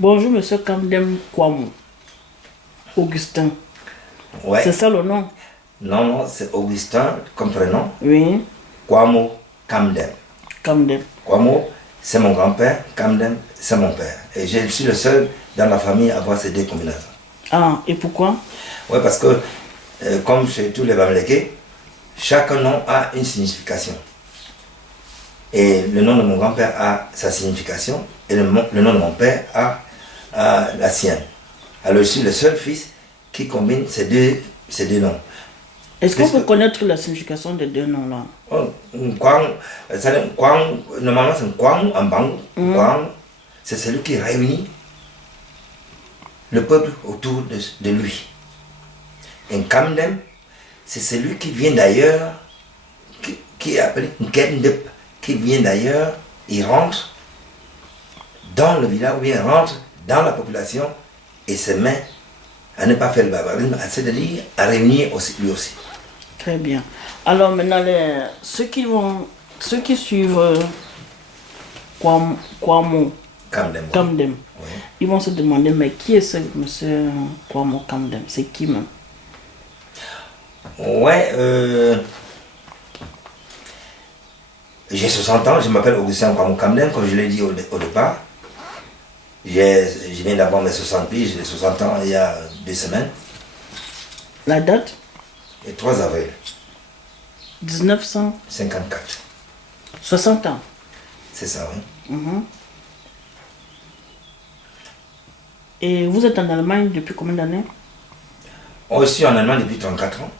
Bonjour, monsieur Kamdem Kwamo. Augustin. Ouais. C'est ça le nom? Non, non, c'est Augustin comme prénom. Oui. Kwamo Kamdem. Kamdem. Kwamo, c'est mon grand-père. Kamdem, c'est mon père. Et je suis le seul dans la famille à avoir ces deux combinaisons. Ah, et pourquoi? Ouais, parce que, comme chez tous les Bamileke, chaque nom a une signification. Et le nom de mon grand-père a sa signification, et le nom de mon père a la sienne. Alors je suis le seul fils qui combine ces deux noms. Est-ce qu'on peut connaître la signification des deux noms-là? Normalement c'est Kwang, Ambang. Kwang, c'est celui qui réunit le peuple autour de lui. Et Kamdem, c'est celui qui vient d'ailleurs, qui est appelé Nkendep, qui vient d'ailleurs, il rentre dans le village, ou bien il rentre dans la population et se met à ne pas faire le barbarisme, c'est-à-dire à réunir aussi, lui aussi. Très bien. Alors maintenant, ceux qui suivent Kwamo Kamdem, Oui. ils vont se demander, mais qui est ce monsieur Kwamo Kamdem? C'est qui même? Ouais, j'ai 60 ans, je m'appelle Augustin Kwamo Kamdem, comme je l'ai dit au départ. Je viens d'avoir mes 60 piges, j'ai 60 ans il y a 2 semaines. La date? Et 3 avril 1954. 60 ans. C'est ça, oui. Et vous êtes en Allemagne depuis combien d'années? Je suis en Allemagne depuis 34 ans,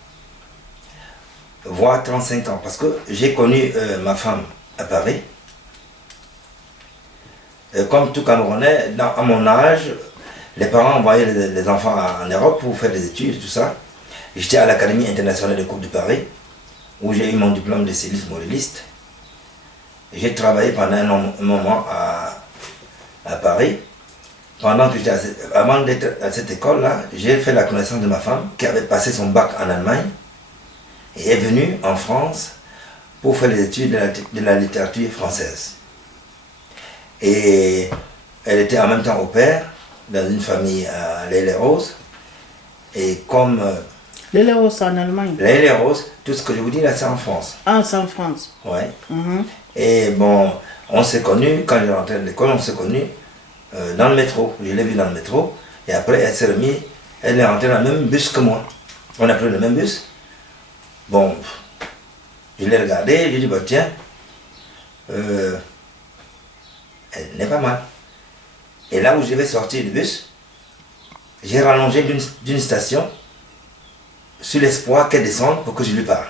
voire 35 ans, parce que j'ai connu ma femme à Paris. Comme tout Camerounais, à mon âge, les parents envoyaient les enfants en Europe pour faire des études et tout ça. J'étais à l'Académie internationale de coupe de Paris, où j'ai eu mon diplôme de styliste modéliste. J'ai travaillé pendant un moment à Paris. Avant d'être à cette école-là, j'ai fait la connaissance de ma femme qui avait passé son bac en Allemagne et est venue en France pour faire les études de la littérature française. Et elle était en même temps au père dans une famille à l'Île-et-Rose. Et comme L'Île-et-Rose, c'est en Allemagne? l'Île-et-Rose, tout ce que je vous dis là, c'est en France. Ah, c'est en France. Ouais. Et bon, on s'est connus, quand je rentrais de l'école, on s'est connus dans le métro. Je l'ai vu dans le métro. Et après, elle s'est remise, elle est rentrée dans le même bus que moi. On a pris le même bus. Bon, je l'ai regardé, je lui ai dit, bah, tiens, elle n'est pas mal. Et là où je vais sortir du bus, j'ai rallongé d'une station sur l'espoir qu'elle descende pour que je lui parle.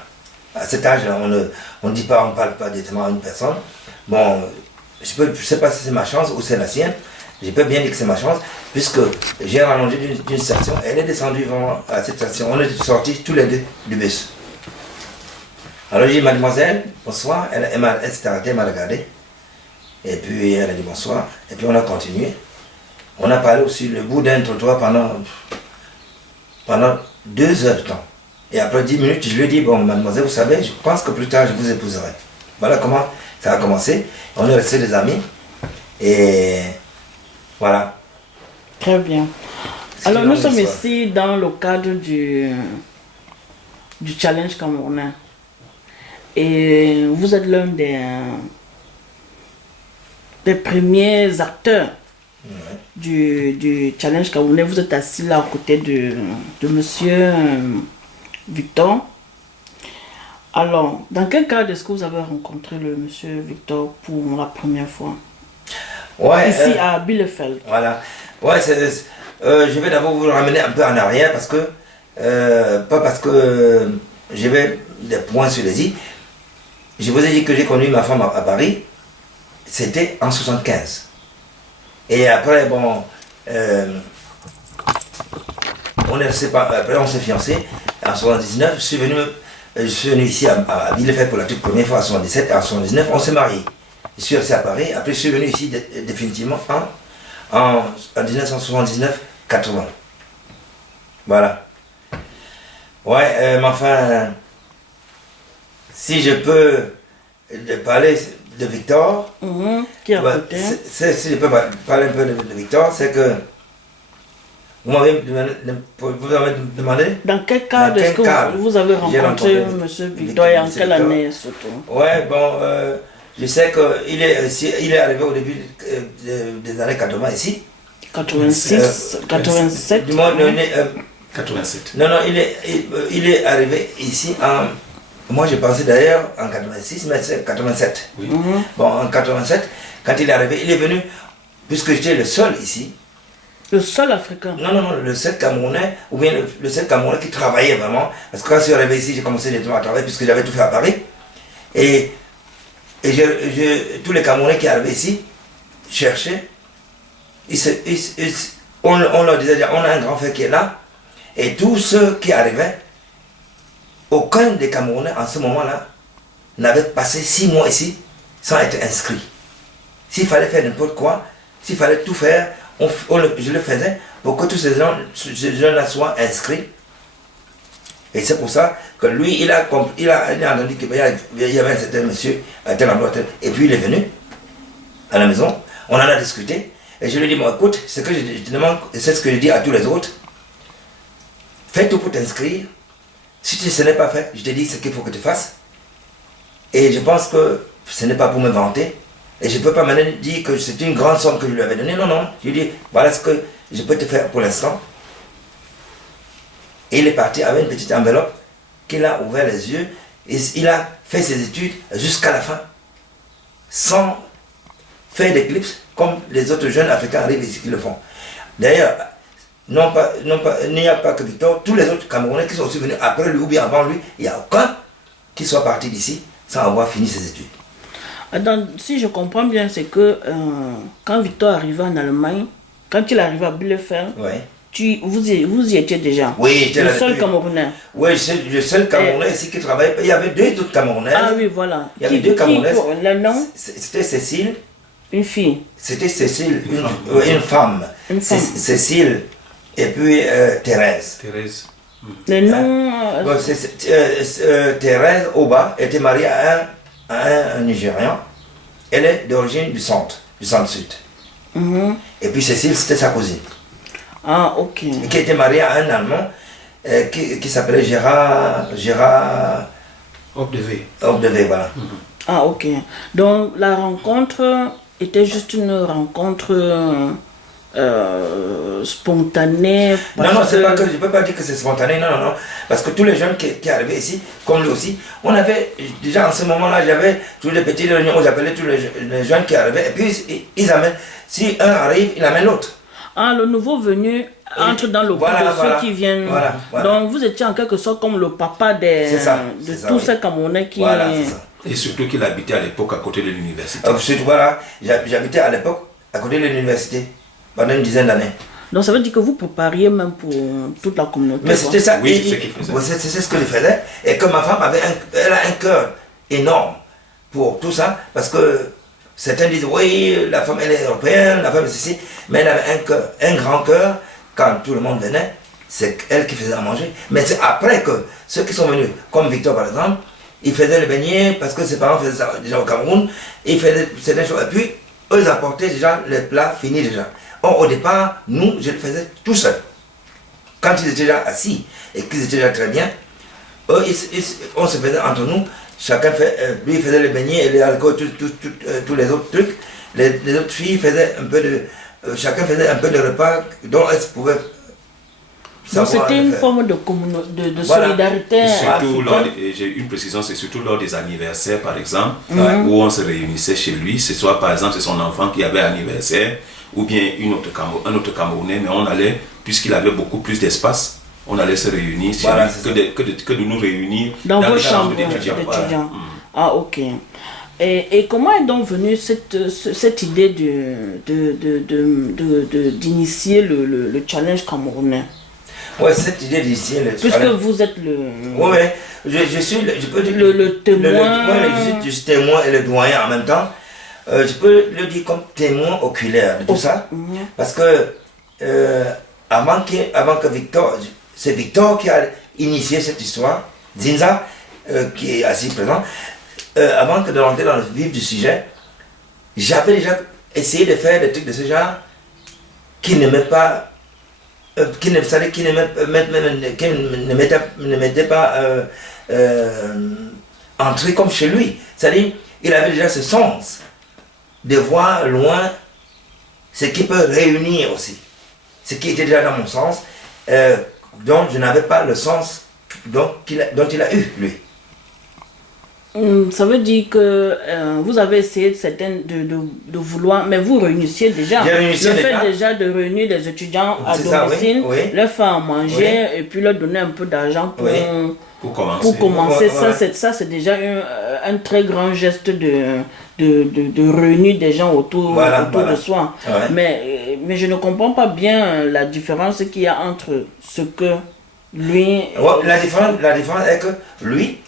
À cet âge-là, on ne dit pas, on ne parle pas directement à une personne. Bon, je ne sais pas si c'est ma chance ou c'est la sienne. Je peux bien dire que c'est ma chance, puisque j'ai rallongé d'une station, elle est descendue vraiment à cette station. On est sortis tous les deux du bus. Alors j'ai dit, mademoiselle, bonsoir. Elle s'est arrêtée, elle m'a regardé. Et puis elle a dit bonsoir. Et puis on a continué. On a parlé aussi le bout d'un trottoir pendant 2 heures de temps. Et après 10 minutes, je lui ai dit, bon mademoiselle, vous savez, je pense que plus tard je vous épouserai. Voilà comment ça a commencé. On est restés des amis. Et voilà. Très bien. Alors nous sommes ici dans le cadre du challenge camerounais. Et vous êtes l'un des premiers acteurs du challenge camerounais. Vous êtes assis là à côté de monsieur Victor. Alors, dans quel cadre est-ce que vous avez rencontré le monsieur Victor pour la première fois? Ouais, ici à Bielefeld. Voilà. Ouais, je vais d'abord vous ramener un peu en arrière parce que, pas parce que j'avais des points sur les i. Je vous ai dit que j'ai connu ma femme à Paris, c'était en 75. Et après, bon, après on s'est fiancés en 79. Je suis venu ici à Bielefeld pour la toute première fois en 77 et en 79, on s'est mariés. Je suis resté à Paris, après je suis venu ici définitivement en 1979-80. Voilà. Ouais, mais enfin, si je peux parler de Victor. Qui a Ouais, côté. si je peux parler un peu de Victor, c'est que vous m'avez demandé Dans quel cadre Dans est-ce quel que cadre vous avez j'ai rencontré rencontré M. Victor et en Monsieur quelle Victor. année surtout? Ouais, bon, je sais qu'il il est arrivé au début des années 80 ici. 86, 87. Du moins, 87. non, il est arrivé ici en. Moi, j'ai pensé d'ailleurs en 86, mais c'est 87. Oui. Bon, en 87, quand il est arrivé, il est venu, puisque j'étais le seul ici. Le seul africain. Non, le seul Camerounais, ou bien le seul Camerounais qui travaillait vraiment. Parce que quand je suis arrivé ici, j'ai commencé directement à travailler, puisque j'avais tout fait à Paris. Et tous les Camerounais qui arrivaient ici cherchaient. On leur disait, on a un grand frère qui est là. Et tous ceux qui arrivaient, aucun des Camerounais en ce moment-là n'avait passé 6 mois ici sans être inscrit. S'il fallait faire n'importe quoi, s'il fallait tout faire, je le faisais pour que tous ces gens-là soient inscrits. Et c'est pour ça que lui, il a entendu qu'il y avait un certain monsieur à tel endroit, et puis il est venu à la maison, on en a discuté, et je lui ai dit, bon, écoute, ce que je te demande, c'est ce que je dis à tous les autres, fais tout pour t'inscrire. Si ce n'est pas fait, je te dis ce qu'il faut que tu fasses. Et je pense que ce n'est pas pour me vanter. Et je ne peux pas maintenant dire que c'est une grande somme que je lui avais donnée. Non. Je lui ai dit, voilà ce que je peux te faire pour l'instant. Et il est parti avec une petite enveloppe qu'il a ouvert les yeux. Et il a fait ses études jusqu'à la fin. Sans faire d'éclipse comme les autres jeunes africains arrivent ici qui le font. D'ailleurs, il n'y a pas que Victor, tous les autres Camerounais qui sont aussi venus après lui ou bien avant lui, il n'y a aucun qui soit parti d'ici sans avoir fini ses études. Si je comprends bien, c'est que quand Victor arrivait en Allemagne, quand il arrivait à Bielefeld, Ouais. vous y étiez déjà. Oui, j'étais là le seul depuis. Camerounais. Oui, c'est le seul Camerounais ici qui travaillait. Il y avait 2 autres Camerounais. Ah oui, voilà. Il y avait 2 Camerounais. Le nom? C'était Cécile. Une fille. C'était Cécile, une femme. Une femme. Cécile et puis Thérèse. Thérèse. Le nom. Bon, Thérèse Oba était mariée à un Nigérian. Elle est d'origine du centre-sud. Et puis Cécile, c'était sa cousine. Ah, ok. Qui était mariée à un Allemand qui s'appelait Gérard Obdevé. Voilà. Ah, ok. Donc la rencontre était juste une rencontre spontanée. Non, c'est pas que je ne peux pas dire que c'est spontané, non. Parce que tous les jeunes qui arrivaient ici, comme lui aussi, on avait, déjà en ce moment-là, j'avais tous les petits réunions où j'appelais tous les jeunes qui arrivaient, et puis ils amènent, si un arrive, il amène l'autre. Ah, le nouveau venu entre dans le groupe de ceux qui viennent. Voilà. Donc vous étiez en quelque sorte comme le papa de tous ces Camerounais qui... Voilà, c'est ça. Et surtout qu'il habitait à l'époque à côté de l'université. Surtout, voilà, j'habitais à l'époque à côté de l'université pendant une dizaine d'années. Donc ça veut dire que vous prépariez même pour toute la communauté. Mais c'était ça. Oui, c'est ce qu'il faisait. C'est ce que je faisais. Et que ma femme elle a un cœur énorme pour tout ça. Parce que certains disent, oui, la femme elle est européenne, la femme est ceci. Mais elle avait un cœur, un grand cœur. Quand tout le monde venait, c'est elle qui faisait à manger. Mais c'est après que ceux qui sont venus, comme Victor par exemple, il faisait le beignet parce que ses parents faisaient ça déjà au Cameroun. Il faisait certaines choses. Et puis, eux apportaient déjà les plats finis déjà. Or, au départ, nous, je le faisais tout seul. Quand ils étaient déjà assis et qu'ils étaient déjà très bien, eux, on se faisait entre nous. Chacun lui faisait le beignet et les alcools, tous les autres trucs. Les autres filles faisaient un peu de... chacun faisait un peu de repas dont elles pouvaient... Donc c'était une forme de Voilà. solidarité. Et surtout, africaine. j'ai une précision, c'est surtout lors des anniversaires, par exemple, où on se réunissait chez lui. C'est soit, par exemple, c'est son enfant qui avait anniversaire, ou bien un autre Camerounais, mais on allait, puisqu'il avait beaucoup plus d'espace, on allait se réunir chez lui, que de nous réunir dans vos chambres d'étudiants. d'étudiants. Ah, ok. Et comment est donc venue cette idée d'initier le challenge camerounais? Ouais, cette idée d'ici, puisque vous êtes le... Oui, je suis, je peux dire, le témoin. Je suis témoin et le doyen en même temps. Je peux le dire comme témoin oculaire de tout ça. Parce que avant que Victor, c'est Victor qui a initié cette histoire, Zinza, qui est assis présent, avant que de rentrer dans le vif du sujet, j'avais déjà essayé de faire des trucs de ce genre qui ne m'aient pas, qui ne m'étaient pas entrés comme chez lui. C'est-à-dire, il avait déjà ce sens de voir loin ce qui peut réunir aussi. Ce qui était déjà dans mon sens, dont je n'avais pas le sens dont il a eu, lui. Ça veut dire que vous avez essayé de vouloir, mais vous réunissiez déjà. Le fait déjà de réunir les étudiants à domicile, leur faire à manger et puis leur donner un peu d'argent pour commencer. Ça c'est déjà un très grand geste de réunir des gens autour de soi. Mais je ne comprends pas bien la différence qu'il y a entre ce que lui... La différence est que lui,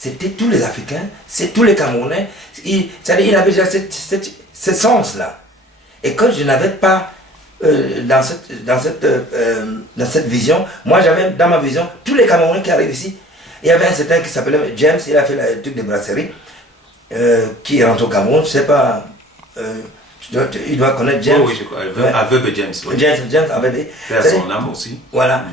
c'était tous les Africains, c'est tous les Camerounais. C'est-à-dire il avait déjà ce sens-là. Et que je n'avais pas dans cette vision, moi j'avais dans ma vision tous les Camerounais qui arrivent ici. Il y avait un certain qui s'appelait James, il a fait le truc de brasserie, qui rentre au Cameroun, je ne sais pas, il doit connaître James. Oui, je crois, Aveugle James. Oui. James Aveugle. Père son âme aussi. Voilà.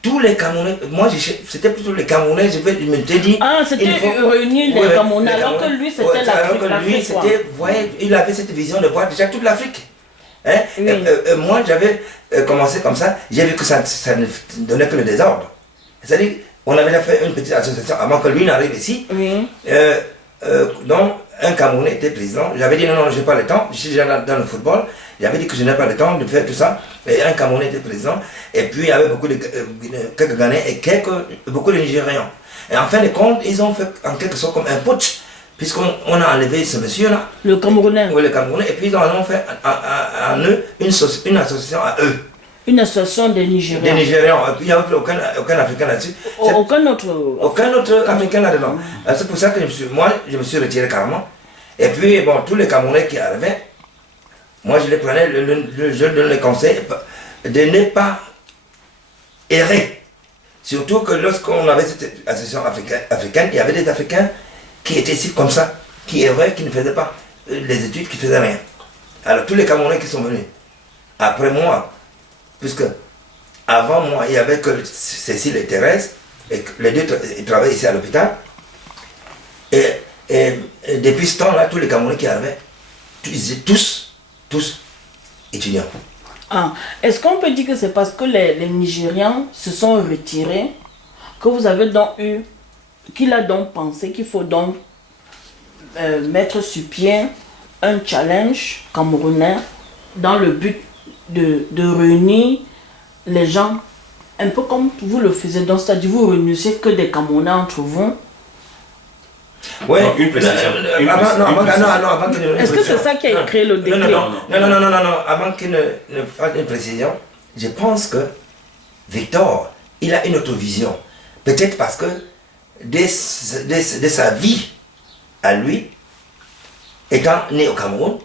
Tous les Camerounais, moi c'était plutôt les Camerounais, je me dit... Ah, c'était réunir les Camerounais, alors que lui c'était l'Afrique. Alors que lui, vous voyez, il avait cette vision de voir déjà toute l'Afrique. Hein? Oui. Moi, j'avais commencé comme ça, j'ai vu que ça ne donnait que le désordre. C'est-à-dire, on avait déjà fait une petite association avant que lui n'arrive ici. Oui. Donc, un Camerounais était président. J'avais dit non, je n'ai pas le temps, je suis déjà dans le football. J'avais dit que je n'ai pas le temps de faire tout ça. Et un Camerounais était président. Et puis, il y avait quelques Ghanéens et beaucoup de Nigérians. Et en fin de compte, ils ont fait en quelque sorte comme un putsch, puisqu'on a enlevé ce monsieur-là. Le Camerounais. Oui, le Camerounais. Et puis, ils ont fait en eux une association à eux. Une association des Nigérians. Des Nigérians. Et puis, il n'y avait aucun Africain là-dessus. Aucun autre Africain là-dedans. C'est pour ça que je me suis retiré carrément. Et puis, bon, tous les Camerounais qui arrivaient, moi, je les prenais, je donne le conseil de ne pas errer. Surtout que lorsqu'on avait cette association africaine, il y avait des Africains qui étaient ici comme ça, qui erraient, qui ne faisaient pas les études, qui ne faisaient rien. Alors, tous les Camerounais qui sont venus, après moi, puisque avant moi, il n'y avait que Cécile et Thérèse, et les deux ils travaillaient ici à l'hôpital. Et depuis ce temps-là, tous les Camerounais qui arrivaient, ils étaient tous étudiants. Ah, est-ce qu'on peut dire que c'est parce que les Nigérians se sont retirés que vous avez donc qu'il a donc pensé qu'il faut donc mettre sur pied un challenge camerounais dans le but de réunir les gens un peu comme vous le faisiez, donc c'est-à-dire vous réunissez que des Camerounais entre vous. Oui, une précision. Est-ce que c'est ça qui a créé le déclic? Non, avant qu'il ne fasse une précision, je pense que Victor, il a une autre vision. Peut-être parce que de sa vie à lui, étant né au Cameroun,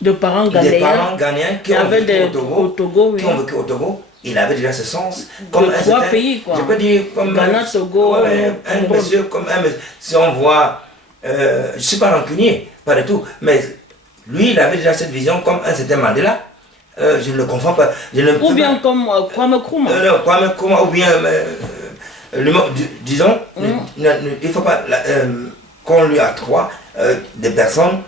de parents ghanéens qui ont vécu au Togo, il avait déjà ce sens. Comme trois pays, quoi. Je peux dire comme Ghana, Togo, un monsieur, comme si on voit, je ne suis pas rancunier, pas du tout, mais lui, il avait déjà cette vision comme un certain Mandela. Je ne le confonds pas. Ou bien comme Kwame Nkrumah. Kwame Nkrumah, ou bien, disons, il ne faut pas qu'on lui octroie des personnes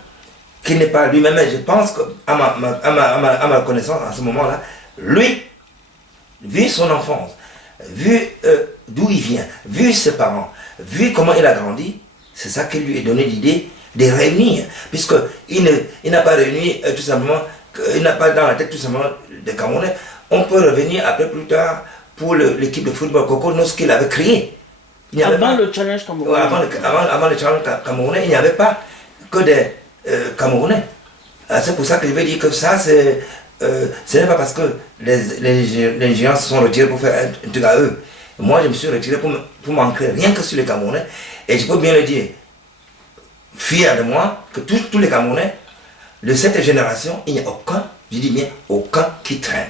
qui n'est pas lui-même. Je pense qu'à ma connaissance, à ce moment-là, lui, vu son enfance, vu d'où il vient, vu ses parents, vu comment il a grandi, c'est ça qui lui a donné l'idée de réunir. Puisqu'il n'a pas réuni tout simplement, il n'a pas dans la tête tout simplement des Camerounais. On peut revenir après plus tard pour l'équipe de football Coconos qu'il avait créé. Avant le challenge camerounais. Avant le challenge camerounais, il n'y avait pas que des Camerounais. C'est pour ça que je vais dire que ça, ce n'est pas parce que les Nigérians se sont retirés pour faire un truc à eux. Moi, je me suis retiré pour m'ancrer rien que sur les Camerounais. Et je peux bien le dire, fier de moi, que tous les Camerounais, de cette génération, il n'y a aucun, je dis bien aucun qui traîne.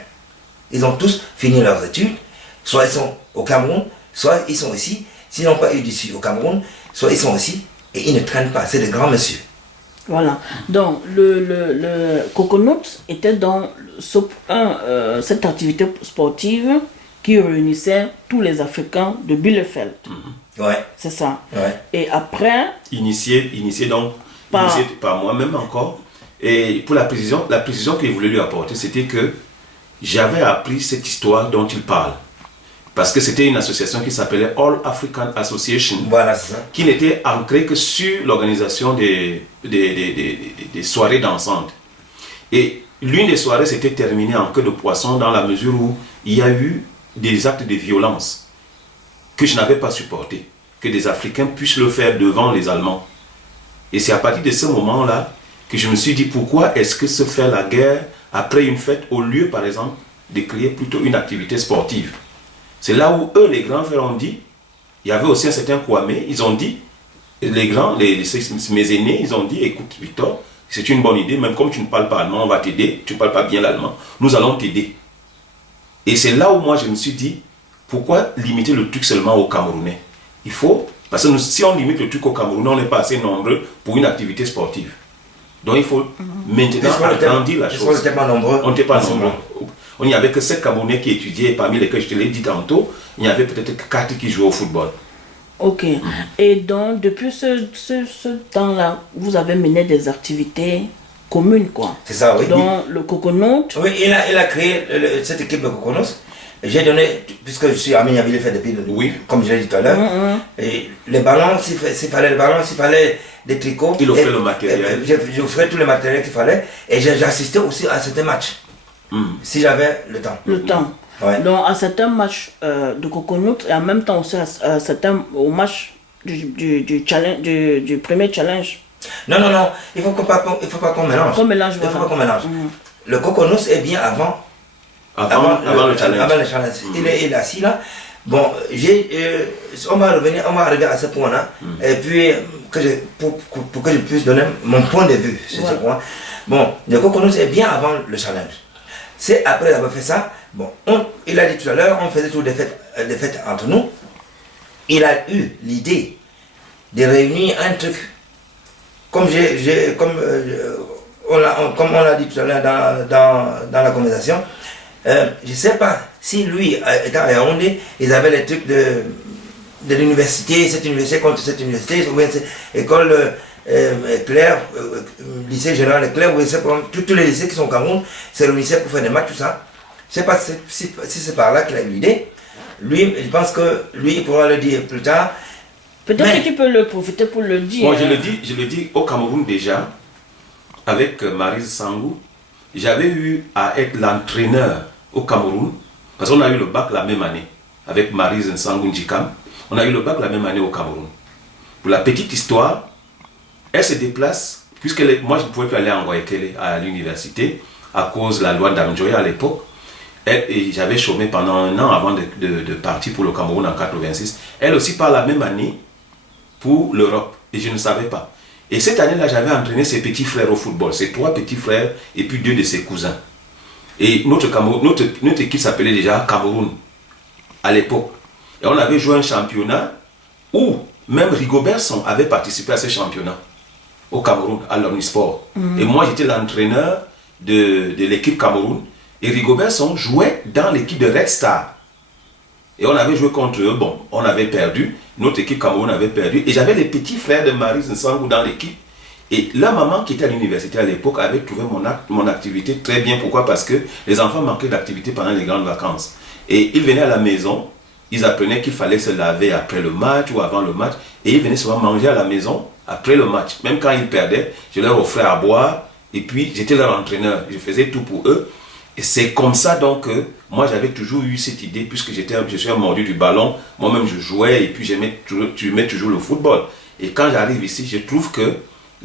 Ils ont tous fini leurs études, soit ils sont au Cameroun, soit ils sont ici. S'ils n'ont pas eu d'ici au Cameroun, soit ils sont ici. Et Et ils ne traînent pas, c'est des grands messieurs. Voilà. Donc, le Coconut était dans cette activité sportive qui réunissait tous les Africains de Bielefeld. Ouais. C'est ça. Ouais. Et après... Initié par moi-même encore. Et pour la précision que je voulais lui apporter, c'était que j'avais appris cette histoire dont il parle. Parce que c'était une association qui s'appelait All African Association, Voilà, c'est ça. qui n'était ancrée que sur l'organisation des soirées dansantes. Et l'une des soirées s'était terminée en queue de poisson dans la mesure où il y a eu des actes de violence que je n'avais pas supportés, que des Africains puissent le faire devant les Allemands. Et c'est à partir de ce moment-là que je me suis dit pourquoi est-ce que se faire la guerre après une fête au lieu, par exemple, de créer plutôt une activité sportive. C'est là où eux, les grands frères, ont dit, il y avait aussi un certain Kwame, ils ont dit, les grands, mes aînés, ils ont dit, écoute Victor, c'est une bonne idée, même comme tu ne parles pas allemand, on va t'aider, tu ne parles pas bien l'allemand, nous allons t'aider. Et c'est là où moi je me suis dit, pourquoi limiter le truc seulement aux Camerounais? Il faut, parce que si on limite le truc aux Camerounais, on n'est pas assez nombreux pour une activité sportive. Donc il faut maintenant agrandir la chose. On n'était pas nombreux. On n'était pas nombreux. On n'y avait que 7 Camerounais qui étudiaient, et parmi lesquels je te l'ai dit tantôt, il y avait peut-être que 4 qui jouaient au football. Ok. Et donc, depuis ce temps-là, vous avez mené des activités communes, quoi. C'est ça, oui. Donc, le Coconut. Oui, il a créé cette équipe de Coconut. J'ai donné, puisque je suis à Bielefeld depuis, comme je l'ai dit tout à l'heure, et les ballons, s'il fallait des tricots, il offrait le matériel. J'offrais tout le matériel qu'il fallait, et j'assistais aussi à certains matchs, si j'avais le temps. Le temps. Ouais. Donc, à certains matchs de Coconut, et en même temps aussi au match du premier challenge. Non, il ne faut pas qu'on mélange. Il ne faut pas qu'on mélange. Le Coconut est bien avant le challenge. Il est assis là. Bon, on va arriver à ce point-là. Et puis, pour que je puisse donner mon point de vue sur ce point. Bon, le Coconut est bien avant le challenge. C'est après avoir fait ça, bon, il a dit tout à l'heure, on faisait toujours des fêtes entre nous. Il a eu l'idée de réunir un truc, comme on l'a dit tout à l'heure dans la conversation. Je ne sais pas si lui, étant à Yaoundé, ils avaient les trucs de l'université, cette université contre cette université, ou bien école Claire, lycée général Claire, tous les lycées qui sont au Cameroun se réunissaient pour faire des matchs, tout ça. Je ne sais pas si c'est par là qu'il a eu l'idée. Lui, je pense que lui, il pourra le dire plus tard. Peut-être que tu peux le profiter pour le dire. Bon, je le dis au Cameroun déjà, avec Maryse Sangou, j'avais eu à être l'entraîneur au Cameroun, parce qu'on a eu le bac la même année, avec Maryse Sangou Njikam, on a eu le bac la même année au Cameroun. Pour la petite histoire, elle se déplace, puisque moi je ne pouvais plus aller en Guayaquil à l'université, à cause de la loi d'Amjoya à l'époque, et j'avais chômé pendant un an avant de partir pour le Cameroun en 86. Elle aussi part la même année pour l'Europe, et je ne savais pas. Et cette année-là, j'avais entraîné ses petits frères au football, ses 3 petits frères et puis 2 de ses cousins. Et notre équipe s'appelait déjà Cameroun à l'époque. Et on avait joué un championnat où même Rigobertson avait participé à ce championnat au Cameroun, à l'Omnisport. Et moi, j'étais l'entraîneur de l'équipe Cameroun. Et Rigobertson jouait dans l'équipe de Red Star. Et on avait joué contre eux. Bon, on avait perdu. Notre équipe Cameroun avait perdu. Et j'avais les petits frères de Maryse Nsangou dans l'équipe. Et la maman qui était à l'université à l'époque avait trouvé mon activité très bien. Pourquoi? Parce que les enfants manquaient d'activité pendant les grandes vacances. Et ils venaient à la maison. Ils apprenaient qu'il fallait se laver après le match ou avant le match. Et ils venaient souvent manger à la maison après le match. Même quand ils perdaient, je leur offrais à boire. Et puis, j'étais leur entraîneur. Je faisais tout pour eux. Et c'est comme ça donc que moi j'avais toujours eu cette idée, puisque je suis un mordu du ballon, moi-même je jouais et puis j'aimais toujours le football. Et quand j'arrive ici, je trouve que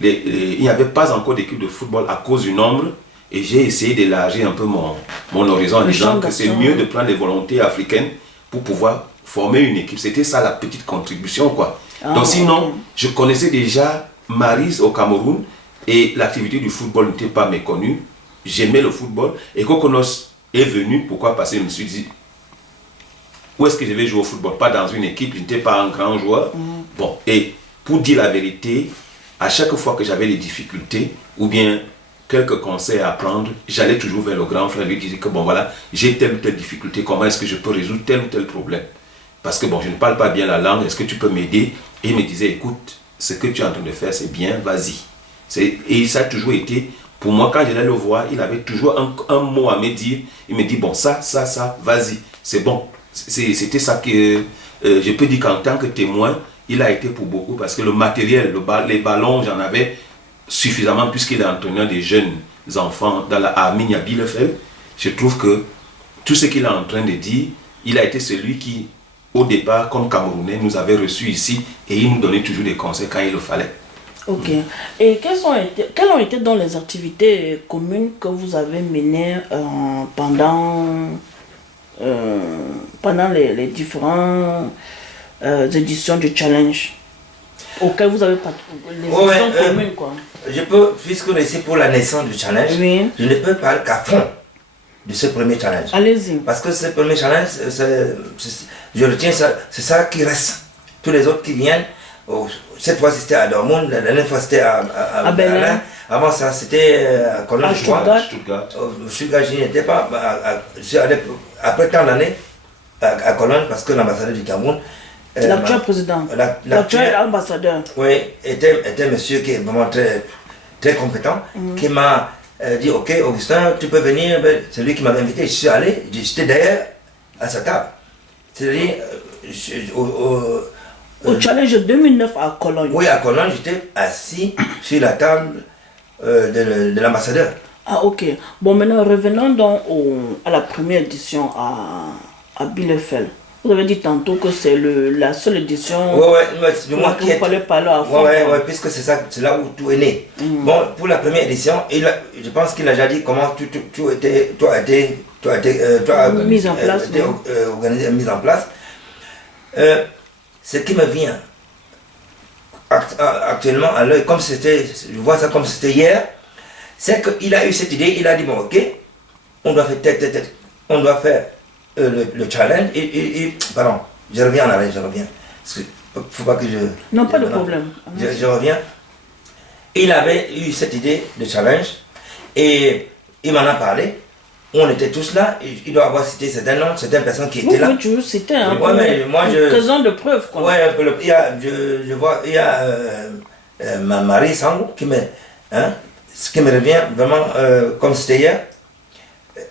il n'y avait pas encore d'équipe de football à cause du nombre, et j'ai essayé d'élargir un peu mon horizon en disant que c'est mieux de prendre les volontés africaines pour pouvoir former une équipe. C'était ça la petite contribution, quoi. Donc sinon, je connaissais déjà Maryse au Cameroun et l'activité du football n'était pas méconnue. J'aimais le football et Coconos est venu, pourquoi? Parce que je me suis dit, où est-ce que je vais jouer au football? Pas dans une équipe, je n'étais pas un grand joueur. Bon, et pour dire la vérité, à chaque fois que j'avais des difficultés ou bien quelques conseils à prendre, j'allais toujours vers le grand frère lui dire que bon voilà, j'ai telle ou telle difficulté, comment est-ce que je peux résoudre tel ou tel problème? Parce que bon, je ne parle pas bien la langue, est-ce que tu peux m'aider? Et il me disait, écoute, ce que tu es en train de faire, c'est bien, vas-y. Et ça a toujours été, pour moi, quand j'allais le voir, il avait toujours un mot à me dire. Il me dit, bon, ça, vas-y, c'est bon. C'était ça que je peux dire qu'en tant que témoin, il a été pour beaucoup parce que le matériel, les ballons, j'en avais suffisamment puisqu'il est entraîneur des jeunes enfants dans la Armine à Bielefeld. Je trouve que tout ce qu'il est en train de dire, il a été celui qui, au départ, comme Camerounais, nous avait reçus ici et il nous donnait toujours des conseils quand il le fallait. Ok. Et quelles ont été donc les activités communes que vous avez menées pendant les différentes éditions du challenge auxquelles vous avez participé, les éditions communes quoi. Je peux, puisqu'on est ici pour la naissance du challenge, oui. Je ne peux parler qu'à fond de ce premier challenge. Allez-y. Parce que ce premier challenge, je retiens ça, c'est ça qui reste. Tous les autres qui viennent, cette fois c'était à Dortmund, la dernière fois c'était à Berlin. Avant ça c'était à Cologne, à Stuttgart. Stuttgart, je n'y étais pas. Je suis allé après tant d'années à Cologne parce que l'ambassadeur du Cameroun, l'actuel président, l'actuel ambassadeur, oui, était un monsieur qui est vraiment très, très compétent, qui m'a dit, ok Augustin, tu peux venir. C'est lui qui m'avait invité, je suis allé, j'étais d'ailleurs à sa table. C'est-à-dire, au challenge 2009 à Cologne. Oui, à Cologne, j'étais assis sur la table de l'ambassadeur. Ah, ok. Bon, maintenant, revenons donc à la première édition à Bielefeld. Vous avez dit tantôt que c'est la seule édition du moins qui fallait parler à fond. Oui, puisque c'est là où tout est né. Bon, pour la première édition, je pense qu'il a déjà dit comment tout a été mis en place. Organisé, mis en place. Ce qui me vient actuellement à l'œil, comme c'était, je vois ça comme c'était hier, c'est qu'il a eu cette idée, il a dit bon ok, on doit faire on doit faire le challenge pardon, je reviens en arrière, parce que faut pas que je... Non, pas de problème. Je reviens. Il avait eu cette idée de challenge et il m'en a parlé. On était tous là, il doit avoir cité certains noms, certaines personnes qui étaient là. Oui, toujours citer un peu. Mais moi, quelques-uns de preuves. Oui, je vois, il y a ma Marie Sangou qui ce qui me revient vraiment comme c'était hier.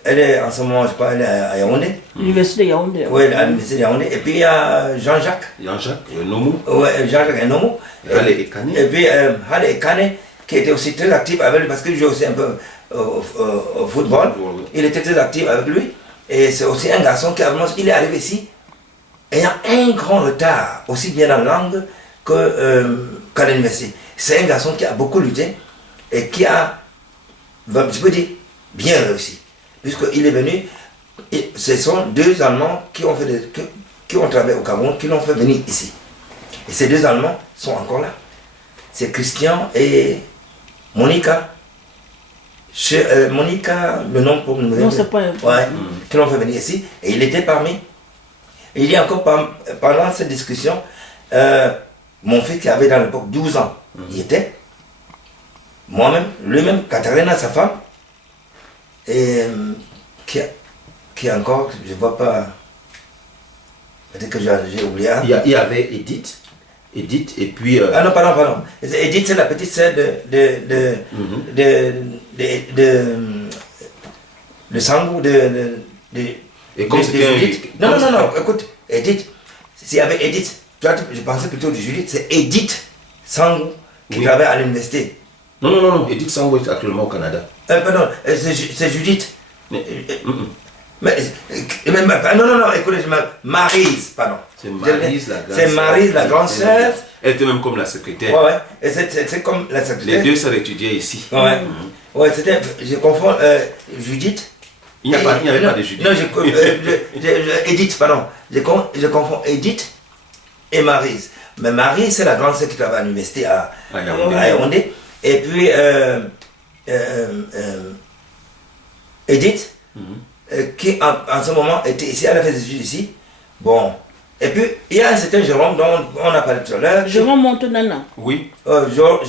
Elle est en ce moment, je crois, elle est à Yaoundé. L'université de Yaoundé. Oui, à l'université de Yaoundé. Et puis il y a Jean-Jacques. Jean-Jacques Nomo. Oui, Jean-Jacques Nomo. Et puis Hale Ekane, qui était aussi très actif avec lui, parce qu'il joue aussi un peu au football. Il était très actif avec lui. Et c'est aussi un garçon qui il est arrivé ici ayant un grand retard, aussi bien dans la langue qu'à l'université. C'est un garçon qui a beaucoup lutté et qui a, je peux dire, bien réussi. Puisqu'il est venu, ce sont deux Allemands qui ont travaillé au Cameroun, qui l'ont fait venir ici. Et ces deux Allemands sont encore là. C'est Christian et Monica. Monica, le nom pour nous. Non, c'est pas un peu. Ouais, qui l'ont fait venir ici. Et il était parmi. Et il y a encore, pendant cette discussion, mon fils qui avait dans l'époque 12 ans, il était. Moi-même, lui-même, Katharina, sa femme. Et qui encore, je ne vois pas. Peut-être que j'ai oublié. Il y avait Edith. Et puis... Ah non, pardon. Edith, c'est la petite sœur de Sangou, et comme c'était Non, écoute, Edith, s'il y avait Edith, je pensais plutôt de Judith, c'est Edith Sangou qui travaille à l'université. Non, Edith Sangou est actuellement au Canada. Pardon, c'est Judith. Non, écoutez, Maryse, pardon. C'est Maryse, la grande sœur. Elle était même comme la secrétaire. Ouais, et c'est comme la secrétaire. Les deux sœurs étudiaient ici. Ouais, c'était, je confonds Judith. Il n'y avait pas de Judith. Non, Edith, pardon. Je confonds Edith et Maryse. Mais Maryse, c'est la grande sœur qui travaille à l'université à Yaoundé. Et puis, Edith, qui en ce moment était ici, elle a fait des études ici. Bon, Et puis, il y a un certain Jérôme dont on a parlé tout à l'heure. Jérôme Montenana. Oui. Il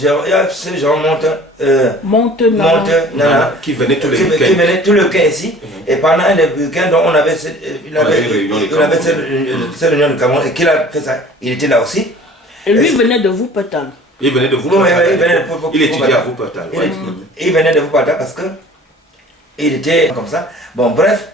y a ce Jérôme Montenana. Qui venait tous les Qui week-ends. venait tous les week-ends ici. Et pendant les week-ends, on avait cette réunion de Cameroun et qu'il a fait ça. Il était là aussi. Et lui venait de Wuppertal. Il venait de vous. Non, il étudiait à Wuppertal. Ouais. Il venait de Wuppertal parce que il était comme ça. Bon, bref,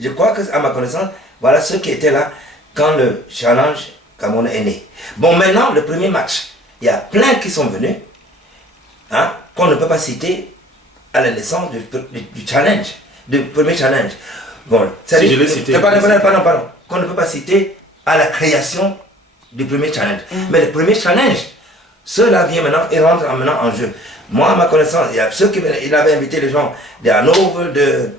je crois que, à ma connaissance, voilà ceux qui étaient là quand le challenge Cameroun est né. Bon, maintenant, le premier match, il y a plein qui sont venus, hein, qu'on ne peut pas citer à la naissance du challenge, du premier challenge. Bon, si je l'ai cité. Pardon. Qu'on ne peut pas citer à la création du premier challenge. Mais le premier challenge, ceux-là viennent maintenant et rentrent maintenant en jeu. Moi, à ma connaissance, il y a ceux qui il avait invité les gens de Hanovre, de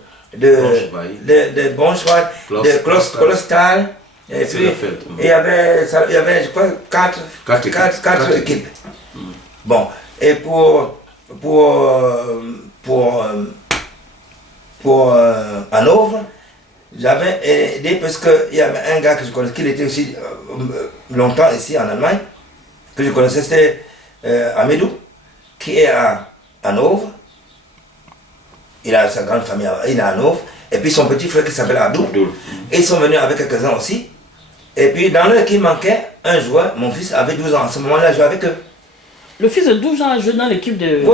Braunschweig, de Klostal, et puis il y avait, je crois, quatre équipes. Bon, et pour Hanovre, j'avais aidé parce qu'il y avait un gars que je connaissais, qui était aussi longtemps ici en Allemagne, que je connaissais, c'était Amidou, qui est à Hanovre. Il a sa grande famille, il est à Hanovre. Et puis son petit frère qui s'appelle Abdou. Et ils sont venus avec quelques-uns aussi. Et puis dans leur équipe manquait un joueur, mon fils avait 12 ans. À ce moment-là, je jouais avec eux. Le fils de 12 ans a joué dans l'équipe de...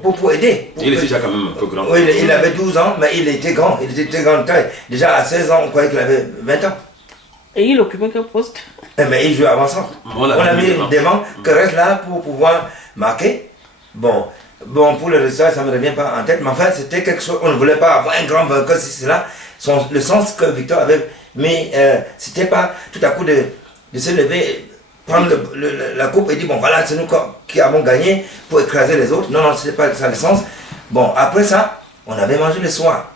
Pour aider. Il était déjà quand même un peu grand. Oui, il avait 12 ans, mais il était grand. Il était très grande taille. Déjà à 16 ans, on croyait qu'il avait 20 ans. Et il occupait quel poste? Mais il jouait avant-centre. On a mis devant, que reste là pour pouvoir marquer. Bon, pour le résultat, ça ne me revient pas en tête, mais enfin, c'était quelque chose, on ne voulait pas avoir un grand vainqueur, si c'est là. Le sens que Victor avait mis, c'était pas tout à coup de se lever, prendre la coupe et dire, bon voilà, c'est nous qui avons gagné pour écraser les autres. Non, c'était pas ça le sens. Bon, après ça, on avait mangé le soir.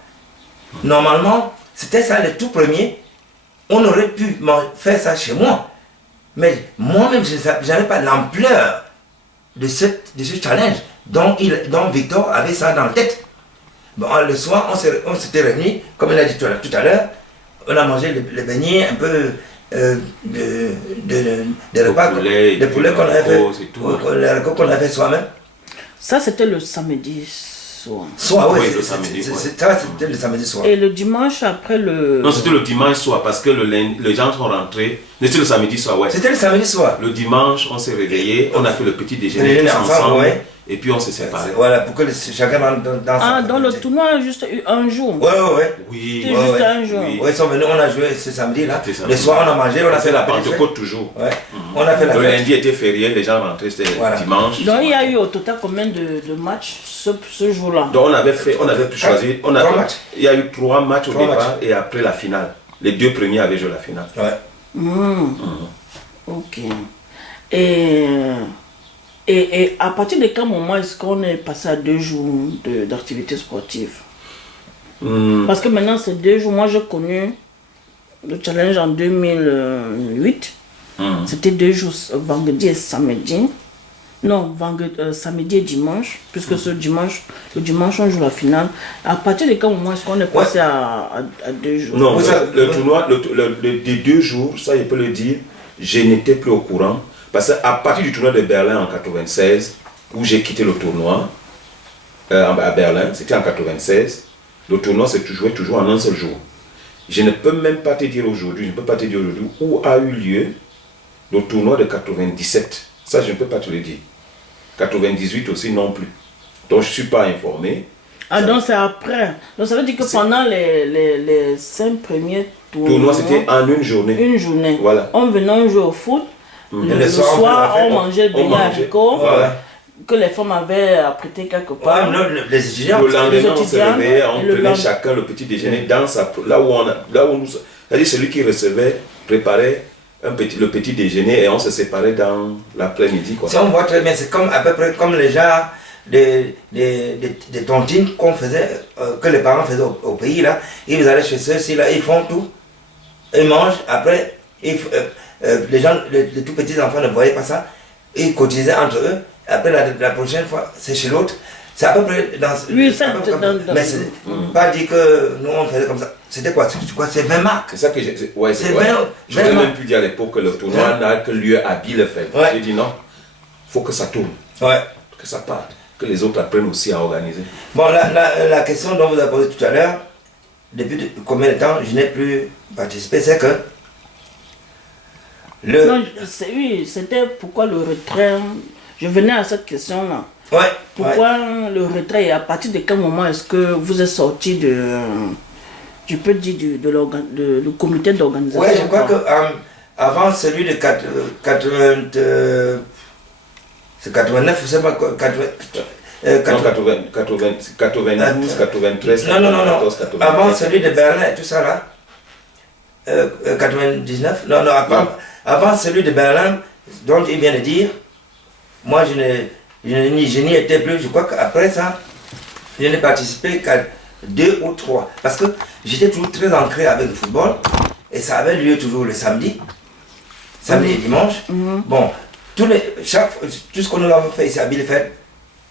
Normalement, c'était ça le tout premier. On aurait pu faire ça chez moi. Mais moi-même, je n'avais pas l'ampleur de ce challenge dont Victor avait ça dans la tête. Bon, le soir, on s'était réunis, comme il a dit tout à l'heure, on a mangé le beignet, un peu de repas, de poulet qu'on avait fait, les repas qu'on avait fait soi-même. Ça, c'était le samedi soir. Oui, le samedi. C'était le samedi soir. Et le dimanche après le... Non, c'était le dimanche soir parce que les gens sont rentrés. C'était le samedi soir, ouais. C'était le samedi soir. Le dimanche, on s'est réveillé, on a fait le petit déjeuner ensemble. Ouais. Et puis on s'est séparés. Voilà, pour que chacun dans sa dans le tournoi a juste eu un jour. Oui. C'était juste un jour. Oui, ils sont venus, on a joué ce samedi-là. Le soir, on a mangé, on a fait la Pentecôte toujours. Ouais. On a fait la le lundi était férié, les gens rentraient, c'était dimanche. Donc il y a eu au total combien de matchs ce jour-là? Donc on avait pu choisir. Il y a eu 3 matchs au départ et après la finale. Les 2 premiers avaient joué la finale. Ok. Et à partir de quel moment est-ce qu'on est passé à 2 jours d'activité sportive? Parce que maintenant c'est 2 jours. Moi j'ai connu le challenge en 2008. C'était 2 jours, vendredi et samedi. Non, samedi et dimanche, puisque le dimanche on joue la finale. À partir de quel moment est-ce qu'on est passé à 2 jours? Non, le tournoi, des 2 jours, ça je peux le dire, je n'étais plus au courant. Parce qu'à partir du tournoi de Berlin en 96, où j'ai quitté le tournoi, à Berlin, c'était en 96, le tournoi se jouait toujours en un seul jour. Je ne peux même pas te dire aujourd'hui, où a eu lieu le tournoi de 97. Ça, je ne peux pas te le dire. 98 aussi non plus. Donc je ne suis pas informé. Ah, donc c'est après. Donc ça veut dire que pendant les 5 premiers tournois, c'était en une journée. Une journée. Voilà. On venait jouer au foot. Le soir, on mangeait des haricots que les femmes avaient apprêté quelque part. Les étudiants. Le lendemain, on se réveillait, on prenait chacun le petit déjeuner dans là où nous. C'est-à-dire celui qui recevait, préparait le petit déjeuner et on se séparait dans l'après-midi. Ça, on voit très bien, c'est à peu près comme les gens des tontines qu'on faisait, que les parents faisaient au pays là. Ils allaient chez ceux-ci là, ils font tout, ils mangent, après, les gens, les tout petits enfants ne voyaient pas ça, ils cotisaient entre eux, après la prochaine fois, c'est chez l'autre. C'est à peu près dans... Oui, ça, à peu près dans- mais c'est pas dit que nous on faisait comme ça. C'était quoi? C'est 20 marques. C'est ça que ouais, C'est ouais. 20 J'aurais 20 même pu dire à l'époque que le tournoi n'a que lieu à Bielefeld. Ouais. J'ai dit non, faut que ça tourne, Ouais. que ça parte, que les autres apprennent aussi à organiser. Bon, la question dont vous avez posé tout à l'heure, depuis combien de temps je n'ai plus participé, c'est que Non, oui, c'était pourquoi le retrait. Je venais à cette question-là. Ouais. Pourquoi le retrait et à partir de quel moment est-ce que vous êtes sorti de. Je peux dire du comité d'organisation? Ouais, je crois que avant celui de c'est 89, je sais pas quoi. 92, 93, Non, 94, 95. avant celui de Berlin et tout ça là. 99, non, avant celui de Berlin, dont il vient de dire, moi je n'y étais plus. Je crois qu'après ça, je n'ai participé qu'à 2 ou 3. Parce que j'étais toujours très ancré avec le football et ça avait lieu toujours le samedi et dimanche. Bon, tout ce que nous avons fait ici à Bielefeld,